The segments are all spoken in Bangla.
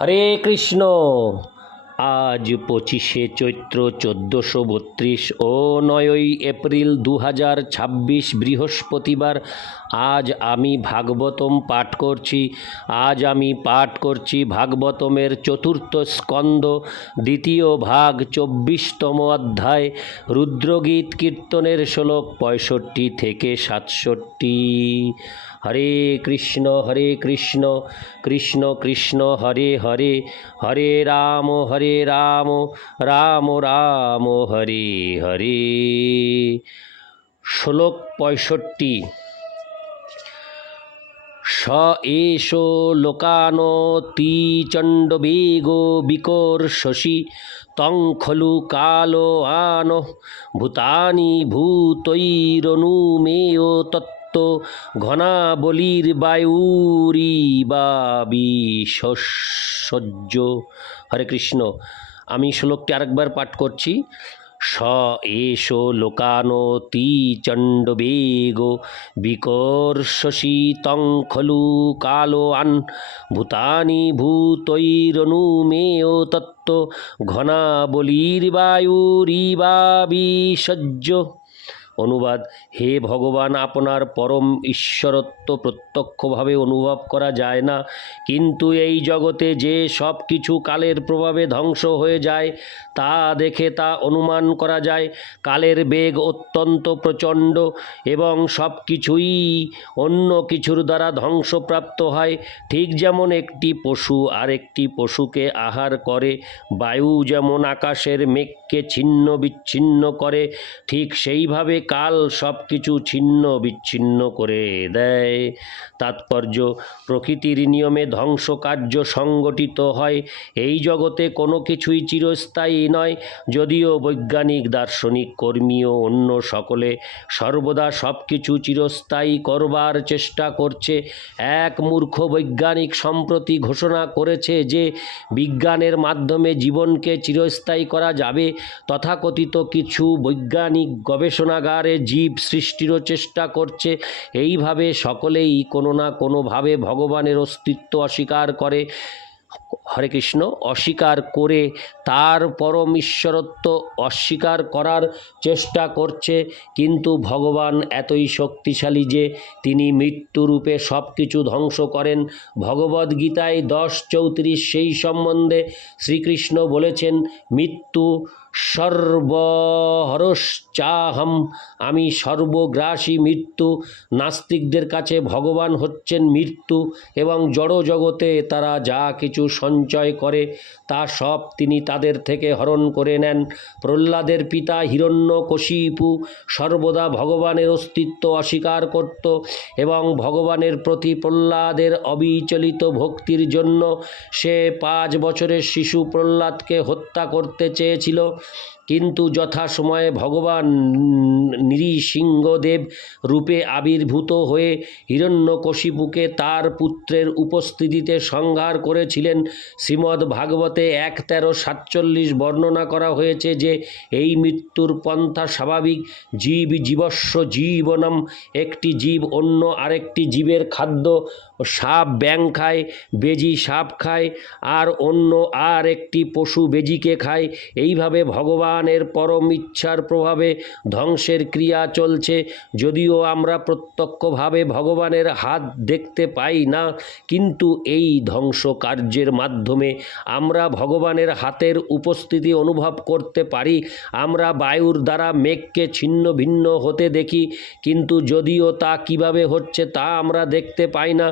হরে কৃষ্ণ। আজ 25শে চৈত্র 1432 ও 9ই এপ্রিল 2026 বৃহস্পতিবার। আজ আমি ভাগবতম পাঠ করছি। আমি পাঠ করছি ভাগবতমের চতুর্থ স্কন্দ, দ্বিতীয় ভাগ, 24তম অধ্যায়, রুদ্রগীত কীর্তনের শ্লোক 65 থেকে 67। হরে কৃষ্ণ কৃষ্ণ কৃষ্ণ হরে হরে, হরে রাম রাম রাম হরে হরে। শ্লোক 65। স এষো লোকানতিচণ্ডবেগো বিকর্ষসি তং খলু কালো আনঃ ভূতানি ভূতৈরনুমেয় তত্ত্ব ঘনাবলীর্বায়ুরিবাবিসজ্জ। হরে কৃষ্ণ। আমি শ্লোকটি আরেকবার পাঠ করছি। স এষো লোকানতিচণ্ডবেগো বিকর্ষসি তং খলু কালো আন ভূতানি ভূতৈরনুমেয় তত্ত্ব ঘনাবলীর্বায়ুরিবাবিসজ্জ। অনুবাদ: হে ভগবান, আপনার পরম ঈশ্বরত্ব প্রত্যক্ষভাবে অনুভব করা যায় না, কিন্তু এই জগতে যে সব কিছু কালের প্রভাবে ধ্বংস হয়ে যায় তা দেখে তা অনুমান করা যায়। কালের বেগ অত্যন্ত প্রচণ্ড এবং সব কিছুই অন্য কিছুর দ্বারা ধ্বংসপ্রাপ্ত হয়। ঠিক যেমন একটি পশু আরেকটি পশুকে আহার করে, বায়ু যেমন আকাশের মেঘকে ছিন্ন বিচ্ছিন্ন করে, ঠিক সেইভাবে কাল সব কিছু ছিন্ন বিচ্ছিন্ন করে দেয়। তাৎপর্য: প্রকৃতির নিয়মে ধ্বংস কার্য সংগঠিত হয়। এই জগতে কোনো কিছুই চিরস্থায়ী নয়। যদিও বৈজ্ঞানিক, দার্শনিক, কর্মী ও অন্য সকলে সর্বদা সব কিছু চিরস্থায়ী করবার চেষ্টা করছে, এক মূর্খ বৈজ্ঞানিক সম্প্রতি ঘোষণা করেছে যে বিজ্ঞানের মাধ্যমে জীবনকে চিরস্থায়ী করা যাবে। তথাকথিত কিছু বৈজ্ঞানিক গবেষণাগারে জীব সৃষ্টিরও চেষ্টা করছে। এইভাবে সকলেই কোনো না কোনোভাবে ভগবানের অস্তিত্ব অস্বীকার করে। হরে কৃষ্ণ। অস্বীকার করে তার পরম ঈশ্বরত্ব অস্বীকার করার চেষ্টা করছে। কিন্তু ভগবান এতই শক্তিশালী যে তিনি মৃত্যুরূপে সব কিছু ধ্বংস করেন। ভগবদ্গীতায় 10:34 সেই সম্বন্ধে শ্রীকৃষ্ণ বলেছেন, মৃত্যু সর্বহরশ্চাহম, আমি সর্বগ্রাসী মৃত্যু। নাস্তিকদের কাছে ভগবান হচ্ছেন মৃত্যু এবং জড় জগতে তারা যা কিছু সঞ্চয় করে তা সব তিনি তাদের থেকে হরণ করে নেন। প্রহ্লাদের পিতা হিরণ্যকশিপু সর্বদা ভগবানের অস্তিত্ব অস্বীকার করত এবং ভগবানের প্রতি প্রহ্লাদের অবিচলিত ভক্তির জন্য সে 5 বছরের শিশু প্রহ্লাদকে হত্যা করতে চেয়েছিল। কিন্তু যথাসময়ে ভগবান নৃসিংহদেব রূপে আবির্ভূত হয়ে হিরণ্যকশিপুকে তার পুত্রের উপস্থিতিতে সংহার করেছিলেন। শ্রীমদ্ ভাগবতে 1:13-47 বর্ণনা করা হয়েছে যে এই মৃত্যুর পন্থা স্বাভাবিক। জীব জীবস্য জীবনম, একটি জীব অন্য আরেকটি জীবের খাদ্য। সাপ ব্যাঙ খায়, বেজি সাপ খায়, আর অন্য আর একটি পশু বেজিকে খায়। এইভাবে ভগবানের পরম ইচ্ছার প্রভাবে ধ্বংসের ক্রিয়া চলছে। যদিও আমরা প্রত্যক্ষভাবে ভগবানের হাত দেখতে পাই না, কিন্তু এই ধ্বংস কার্যের মাধ্যমে আমরা ভগবানের হাতের উপস্থিতি অনুভব করতে পারি। আমরা বায়ুর দ্বারা মেঘকে ছিন্ন ভিন্ন হতে দেখি, কিন্তু যদিও তা কিভাবে হচ্ছে তা আমরা দেখতে পাই না,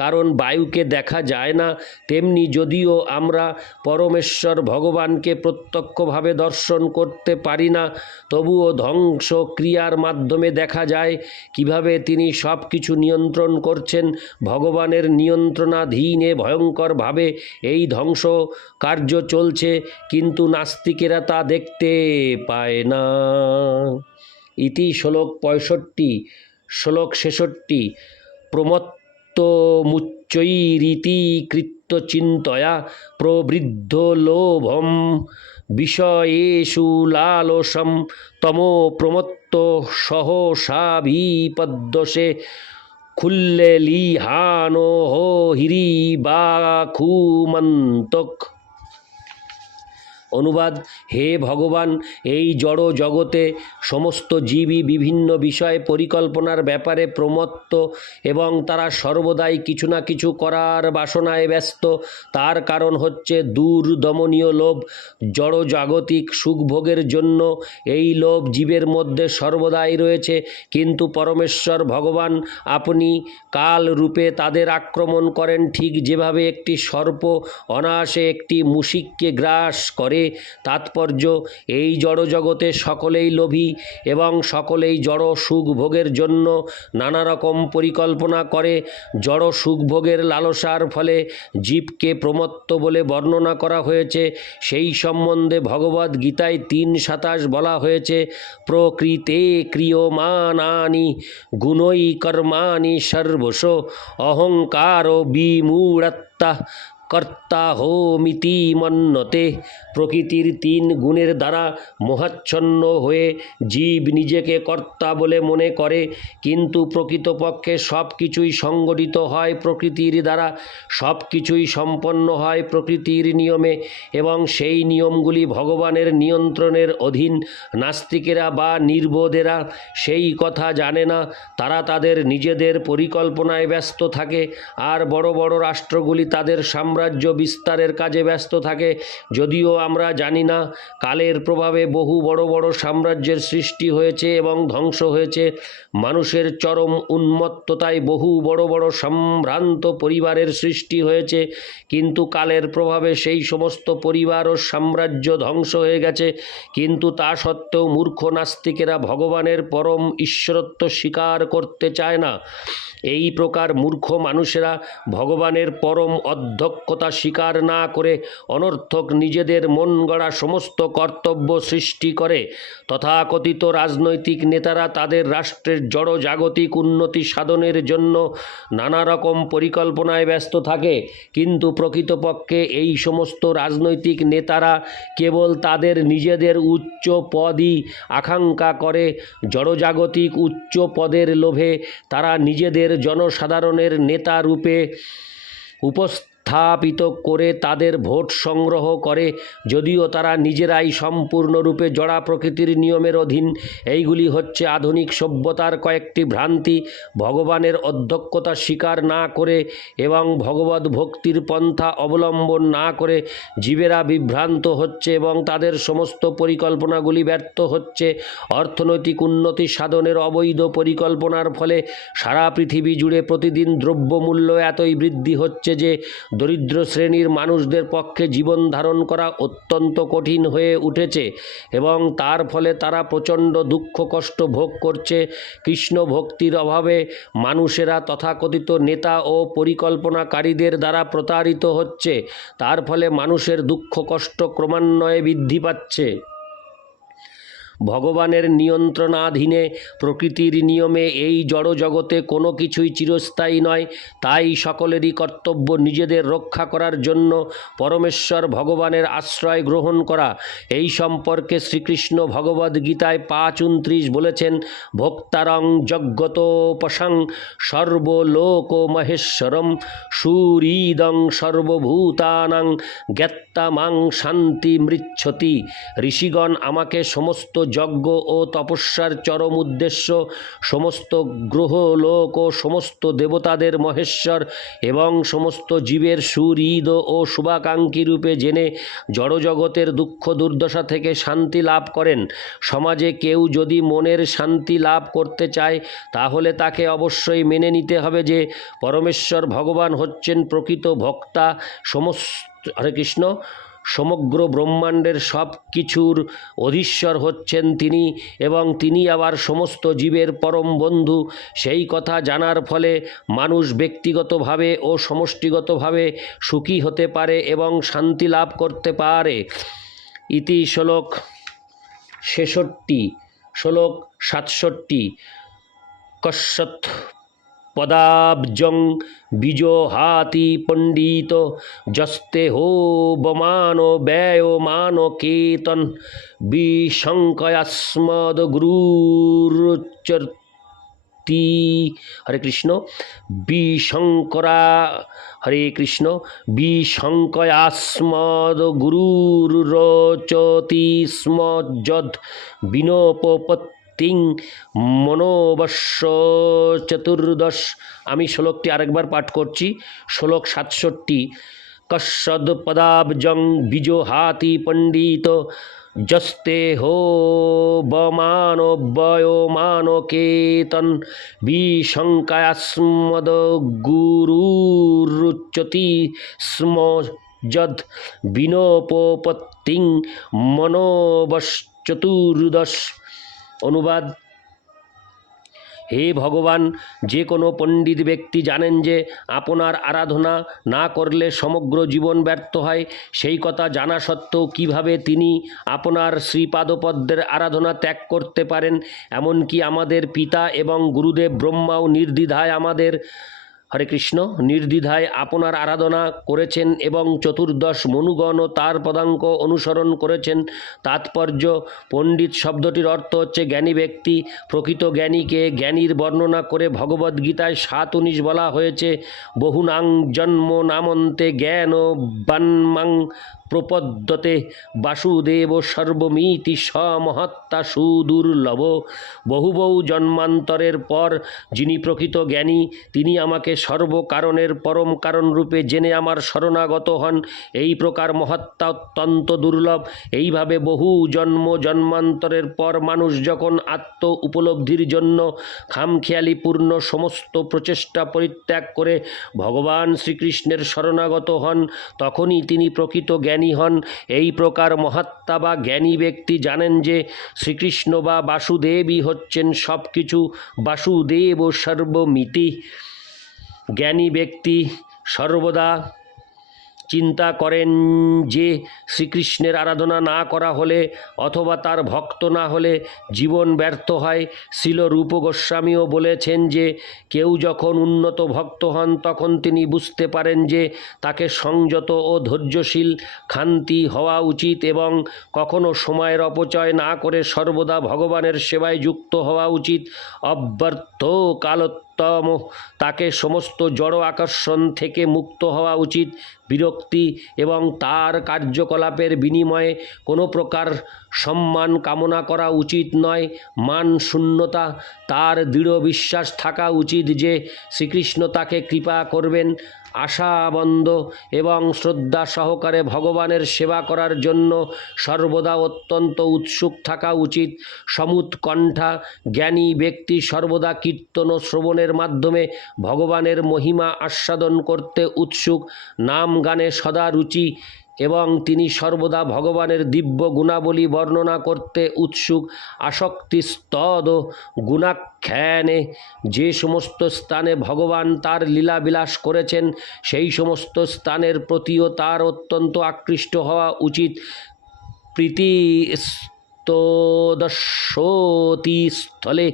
কারণ বায়ুকে দেখা যায় না। তেমনি যদিও আমরা পরমেশ্বর ভগবানকে প্রত্যক্ষভাবে দর্শন করতে পারি না, তবুও ধ্বংস ক্রিয়ার মাধ্যমে দেখা যায় কিভাবে তিনি সব কিছু নিয়ন্ত্রণ করছেন। ভগবানের নিয়ন্ত্রণাধীনে ভয়ঙ্করভাবে এই ধ্বংস কার্য চলছে, কিন্তু নাস্তিকেরা তা দেখতে পায় না। ইতি শ্লোক 65। শ্লোক 66। প্রমত্তমুচ্চৈরিতি কৃত্য চিন্তয়া প্রবৃদ্ধ লোভম বিষয়েষু লালসম তমো প্রমত্ত সহসাভিপদ্যসে খুললে লিহানো হো হিরি বা খুমন্তক। অনুবাদ: হে ভগবান, এই জড় জগতে সমস্ত জীবই বিভিন্ন বিষয় পরিকল্পনার ব্যাপারে প্রমত্ত এবং তারা সর্বদাই কিছু না কিছু করার বাসনায় ব্যস্ত। তার কারণ হচ্ছে দূরদমনীয় লোভ। জড়জাগতিক সুখভোগের জন্য এই লোভ জীবের মধ্যে সর্বদাই রয়েছে, কিন্তু পরমেশ্বর ভগবান আপনি কাল রূপে তাদের আক্রমণ করেন, ঠিক যেভাবে একটি সর্প অনায়াসে একটি মুশিককে গ্রাস করে। তাৎপর্য: এই জড়জগতে সকলেই লোভী এবং সকলেই জড় সুখভোগের জন্য নানা রকম পরিকল্পনা করে। জড় সুখভোগের লালসার ফলে জীবকে প্রমত্ত বলে বর্ণনা করা হয়েছে। সেই সম্বন্ধে ভগবদ্ গীতায় 3:27 বলা হয়েছে, প্রকৃতে ক্রিয়মাণানি গুণৈ কর্মাণি সর্বশ অহংকার বিমূঢ়ত্বা কর্তা হোমিতি মন্যতে। প্রকৃতির 3 গুণের দ্বারা মোহাচ্ছন্ন হয়ে জীব নিজেকে কর্তা বলে মনে করে, কিন্তু প্রকৃতপক্ষে সব কিছুই সংগঠিত হয় প্রকৃতির দ্বারা, সব কিছুই সম্পন্ন হয় প্রকৃতির নিয়মে এবং সেই নিয়মগুলি ভগবানের নিয়ন্ত্রণের অধীন। নাস্তিকেরা বা নির্বোধেরা সেই কথা জানে না। তারা তাদের নিজেদের পরিকল্পনায় ব্যস্ত থাকে, আর বড় বড় রাষ্ট্রগুলি তাদের সাম্রাজ্য বিস্তারের কাজে ব্যস্ত থাকে। যদিও আমরা জানি না, কালের প্রভাবে বহু বড় বড় সাম্রাজ্যের সৃষ্টি হয়েছে এবং ধ্বংস হয়েছে। মানুষের চরম উন্মত্ততায় বহু বড় বড় সম্ভ্রান্ত পরিবারের সৃষ্টি হয়েছে, কিন্তু কালের প্রভাবে সেই সমস্ত পরিবার ও সাম্রাজ্য ধ্বংস হয়ে গেছে। কিন্তু তা সত্ত্বেও মূর্খ নাস্তিকেরা ভগবানের পরম ঈশ্বরত্ব স্বীকার করতে চায় না। এই প্রকার মূর্খ মানুষেরা ভগবানের পরম অধ্যক্ষতা স্বীকার না করে অনর্থক নিজেদের মন গড়া সমস্ত কর্তব্য সৃষ্টি করে। তথাকথিত রাজনৈতিক নেতারা তাদের রাষ্ট্রের জড় জাগতিক উন্নতি সাধনের জন্য নানা রকম পরিকল্পনায় ব্যস্ত থাকে, কিন্তু প্রকৃতপক্ষে এই সমস্ত রাজনৈতিক নেতারা কেবল তাদের নিজেদের উচ্চ পদই আকাঙ্ক্ষা করে। জড়জাগতিক উচ্চ পদের লোভে তারা নিজেদের জনসাধারণের নেতা রূপে উপস্থাপিত করে তাদের ভোট সংগ্রহ করে, যদিও তারা নিজেরাই সম্পূর্ণরূপে জড়া প্রকৃতির নিয়মের অধীন। এইগুলি হচ্ছে আধুনিক সভ্যতার কয়েকটি ভ্রান্তি। ভগবানের অধ্যক্ষতা স্বীকার না করে এবং ভগবদ্ ভক্তির পন্থা অবলম্বন না করে জীবেরা বিভ্রান্ত হচ্ছে এবং তাদের সমস্ত পরিকল্পনাগুলি ব্যর্থ হচ্ছে। অর্থনৈতিক উন্নতি সাধনের অবৈধ পরিকল্পনার ফলে সারা পৃথিবী জুড়ে প্রতিদিন দ্রব্যমূল্য এতই বৃদ্ধি হচ্ছে যে দরিদ্র শ্রেণীর মানুষদের পক্ষে জীবন ধারণ করা অত্যন্ত কঠিন হয়ে উঠেছে এবং তার ফলে তারা প্রচণ্ড দুঃখ কষ্ট ভোগ করছে। কৃষ্ণ ভক্তির অভাবে মানুষেরা তথাকথিত নেতা ও পরিকল্পনাকারীদের দ্বারা প্রতারিত হচ্ছে। তার ফলে মানুষের দুঃখ কষ্ট ক্রমান্বয়ে বৃদ্ধি পাচ্ছে। ভগবানের নিয়ন্ত্রণাধীনে প্রকৃতির নিয়মে এই জড়জগতে কোনো কিছুই চিরস্থায়ী নয়। তাই সকলেরই কর্তব্য নিজেদের রক্ষা করার জন্য পরমেশ্বর ভগবানের আশ্রয় গ্রহণ করা। এই সম্পর্কে শ্রীকৃষ্ণ ভগবদ্গীতায় 5:29 বলেছেন, ভোক্তারং জগতোপশং সর্বলোক মহেশ্বরম সুহৃদং সর্বভূতানাং জ্ঞাত্বা মাং শান্তি মৃচ্ছতি। ঋষিগণ আমাকে সমস্ত যজ্ঞ ও তপস্যার চরম উদ্দেশ্য, সমস্ত গ্রহ লোক ও সমস্ত দেবতাদের মহেশ্বর এবং সমস্ত জীবের সুহৃদ ও শুভাকাঙ্ক্ষী রূপে জেনে জড়জগতের দুঃখ দুর্দশা থেকে শান্তি লাভ করেন। সমাজে কেউ যদি মনের শান্তি লাভ করতে চায়, তাহলে তাকে অবশ্যই মেনে নিতে হবে যে পরমেশ্বর ভগবান হচ্ছেন প্রকৃত ভোক্তা। হরে কৃষ্ণ। সমগ্র ব্রহ্মাণ্ডের সব কিছুর অধীশ্বর হচ্ছেন তিনি এবং তিনি আবার সমস্ত জীবের পরম বন্ধু। সেই কথা জানার ফলে মানুষ ব্যক্তিগতভাবে ও সমষ্টিগতভাবে সুখী হতে পারে এবং শান্তি লাভ করতে পারে। ইতি শ্লোক 66। শ্লোক 67। কশ্যৎ পদাব্জং বীজহাতি পণ্ডিত যস্তে হো বমানো ব্যয়মানো কেতন বিশঙ্কয়াস্মদ গুরুচ্চর ব্যক্তি হরে কৃষ্ণ বিশঙ্করা হরে কৃষ্ণ বিশঙ্কয়াস্মদ গুরুরচতি স্ম যদ বিনোপপত্তিং মনোবস্য চতুর্দশ। আমি শ্লোকটি আরেকবার পাঠ করছি। শ্লোক 67। কস্যদ পদাব্জং বিজোহাতি পণ্ডিত জস্তে হো বমানো বয়মানো কেতন বিশঙ্কায়াস্মদ গুরুরুচ্যতি স্ম যদ বিনোপপত্তিং মনোবশ্চতুর্দশ। অনুবাদ: হে ভগবান, যে কোনো পণ্ডিত ব্যক্তি জানেন যে আপনার আরাধনা না করলে সমগ্র জীবন ব্যর্থ হয়। সেই কথা জানা সত্ত্বেও কিভাবে তিনি আপনার শ্রীপাদপদ্মের আরাধনা ত্যাগ করতে পারেন? এমনকি আমাদের পিতা এবং গুরুদেব ব্রহ্মাও নির্দ্বিধায় হরে কৃষ্ণ নির্দ্বিধায় আপনার আরাধনা করেছেন এবং চতুর্দশ মনুগণও তার পদাঙ্ক অনুসরণ করেছেন। তাৎপর্য: পণ্ডিত শব্দটির অর্থ হচ্ছে জ্ঞানী ব্যক্তি। প্রকৃত জ্ঞানীকে জ্ঞানীর বর্ণনা করে ভগবদ্গীতায় 7:19 বলা হয়েছে, বহুনাং জন্ম নামন্তে জ্ঞান বান্মাং প্রপদ্যতে বাসুদেব সর্বমিতি সমহত্তা সুদুর্লভ। বহু বহু জন্মান্তরের পর যিনি প্রকৃত জ্ঞানী, তিনি আমাকে সর্বকারণের পরম কারণরূপে জেনে আমার শরণাগত হন। এই প্রকার মহাত্মা অত্যন্ত দুর্লভ। এইভাবে বহু জন্মান্তরের পর মানুষ যখন আত্ম উপলব্ধির জন্য খামখেয়ালিপূর্ণ সমস্ত প্রচেষ্টা পরিত্যাগ করে ভগবান শ্রীকৃষ্ণের শরণাগত হন, তখনই তিনি প্রকৃত জ্ঞানী হন। এই প্রকার মহাত্মা বা জ্ঞানী ব্যক্তি জানেন যে শ্রীকৃষ্ণ বা বাসুদেবই হচ্ছেন সব কিছু। বাসুদেব সর্বমিতি। জ্ঞানী ব্যক্তি সর্বদা চিন্তা করেন যে শ্রীকৃষ্ণের আরাধনা না করা হলে অথবা তার ভক্ত না হলে জীবন ব্যর্থ হয়। শ্রীল রূপ গোস্বামীও বলেছেন যে কেউ যখন উন্নত ভক্ত হন তখন তিনি বুঝতে পারেন যে তাকে সংযত ও ধৈর্যশীল, ক্ষান্তি হওয়া উচিত এবং কখনো সময়ের অপচয় না করে সর্বদা ভগবানের সেবায় যুক্ত হওয়া উচিত। অব্যর্থ কালোত্তম তাকে সমস্ত জড় আকর্ষণ থেকে মুক্ত হওয়া উচিত। বিরক্তি এবং তার কার্যকলাপের বিনিময়ে কোনো প্রকার সম্মান কামনা করা উচিত নয়। মান শূন্যতা। তার দৃঢ় বিশ্বাস থাকা উচিত যে শ্রীকৃষ্ণ তাকে কৃপা করবেন। আশাবন্ধ এবং শ্রদ্ধা সহকারে ভগবানের সেবা করার জন্য সর্বদা অত্যন্ত উৎসুক থাকা উচিত। সমুৎকণ্ঠা। জ্ঞানী ব্যক্তি সর্বদা কীর্তন ও শ্রবণের মাধ্যমে ভগবানের মহিমা আস্বাদন করতে উৎসুক। নাম গানে সদা রুচি এবং তিনি সর্বদা ভগবানের দিব্য গুণাবলী বর্ণনা করতে উৎসুক। আসক্তিস্তদ গুণাখ্যানে। যে সমস্ত স্থানে ভগবান তার লীলাবিলাস করেছেন সেই সমস্ত স্থানের প্রতিও তার অত্যন্ত আকৃষ্ট হওয়া উচিত। প্রীতিস্তদস্যতি স্থলে।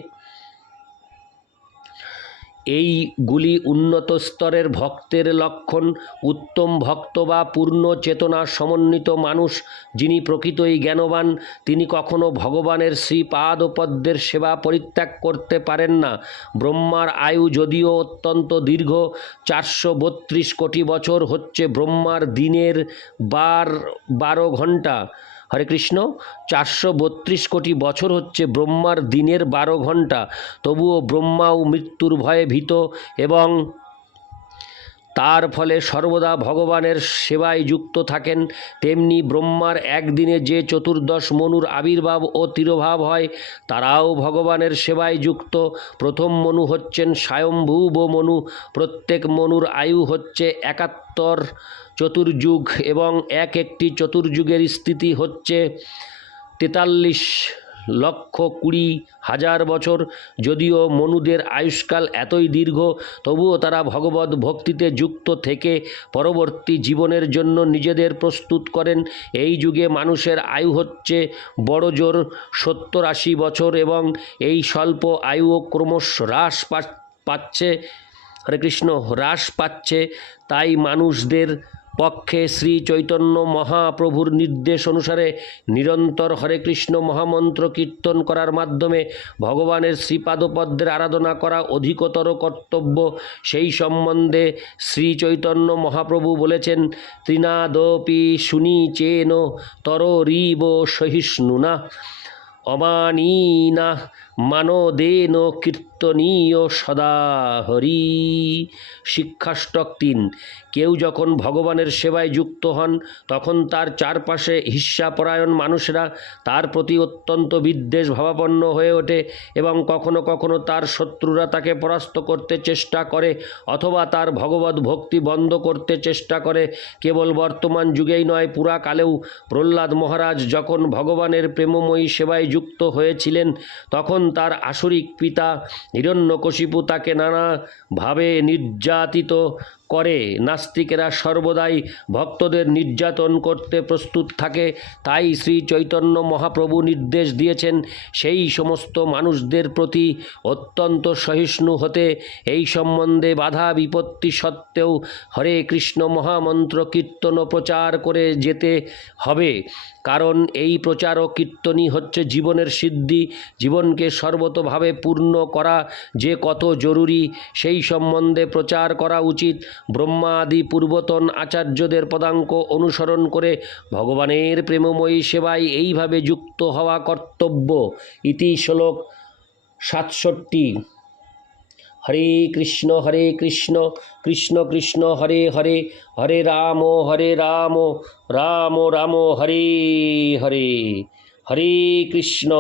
এইগুলি উন্নত স্তরের ভক্তের লক্ষণ। উত্তম ভক্ত বা পূর্ণ চেতনা সমন্বিত মানুষ যিনি প্রকৃতই জ্ঞানবান, তিনি কখনো ভগবানের শ্রীপাদপদ্মের সেবা পরিত্যাগ করতে পারেন না। ব্রহ্মার আয়ু যদিও অত্যন্ত দীর্ঘ, 432 কোটি বছর হচ্ছে ব্রহ্মার দিনের 12 ঘণ্টা। হরে কৃষ্ণ। 432 কোটি বছর হচ্ছে ব্রহ্মার দিনের 12 ঘণ্টা। তবুও ব্রহ্মাও মৃত্যুর ভয়ে ভীত এবং তার ফলে সর্বদা ভগবানের সেবায় যুক্ত থাকেন। তেমনি ব্রহ্মার একদিনে যে চতুর্দশ মনুর আবির্ভাব ও তিরোভাব হয় তারাও ভগবানের সেবায় যুক্ত। প্রথম মনু হচ্ছেন স্বয়ম্ভুব মনু। প্রত্যেক মনুর আয়ু হচ্ছে 71 চতুর্যুগ এবং একটি চতুর্যুগের স্থিতি হচ্ছে 43,20,000 বছর। যদিও মনুদের আয়ুষ্কাল এতই দীর্ঘ, তবুও তারা ভগবত ভক্তিতে যুক্ত থেকে পরবর্তী জীবনের জন্য নিজেদের প্রস্তুত করেন। এই যুগে মানুষের আয়ু হচ্ছে বড় জোর 70-80 বছর এবং এই স্বল্প আয়ুও ক্রমশ হ্রাস পাচ্ছে। হরে কৃষ্ণ। হ্রাস পাচ্ছে। তাই মানুষদের পক্ষে শ্রী চৈতন্য মহাপ্রভুর নির্দেশ অনুসারে নিরন্তর হরে কৃষ্ণ মহামন্ত্র কীর্তন করার মাধ্যমে ভগবানের শ্রীপাদপদ্মের আরাধনা করা অধিকতর কর্তব্য। সেই সম্বন্ধে শ্রী চৈতন্য মহাপ্রভু বলেছেন, তৃণাদপি শুনিচেন তররিব সহিষ্ণুনা অমানীনা মানদেন কীর্তনীয় সদা হরি। শিক্ষাষ্টক 3। কেউ যখন ভগবানের সেবায় যুক্ত হন তখন তার চারপাশে হিংসাপরায়ণ মানুষেরা তার প্রতি অত্যন্ত বিদ্বেষ ভাবাপন্ন হয়ে ওঠে এবং কখনো কখনো তার শত্রুরা তাকে পরাস্ত করতে চেষ্টা করে অথবা তার ভগবত ভক্তি বন্ধ করতে চেষ্টা করে। কেবল বর্তমান যুগেই নয়, পুরাকালেও প্রহ্লাদ মহারাজ যখন ভগবানের প্রেমময়ী সেবায় যুক্ত হয়েছিলেন তখন তার আসরিক পিতা হিরণ্যকশিপু তাকে নানাভাবে নির্যাতিত করে। নাস্তিকেরা সর্বদাই ভক্তদের নির্যাতন করতে প্রস্তুত থাকে। তাই শ্রী চৈতন্য মহাপ্রভু নির্দেশ দিয়েছেন সেই সমস্ত মানুষদের প্রতি অত্যন্ত সহিষ্ণু হতে। এই সম্বন্ধে বাধা বিপত্তি সত্ত্বেও হরে কৃষ্ণ মহামন্ত্র কীর্তন ও প্রচার করে যেতে হবে, কারণ এই প্রচার ও কীর্তনই হচ্ছে জীবনের সিদ্ধি। জীবনকে সর্বতোভাবে পূর্ণ করা যে কত জরুরি সেই সম্বন্ধে প্রচার করা উচিত। ব্রহ্মাদি পূর্বতন আচার্যদের পদাঙ্ক অনুসরণ করে ভগবানের প্রেমময়ী সেবায় এইভাবে যুক্ত হওয়া কর্তব্য। ইতি শ্লোক 67। হরে কৃষ্ণ কৃষ্ণ কৃষ্ণ হরে হরে, হরে রাম রাম রাম হরে হরে। হরে কৃষ্ণ।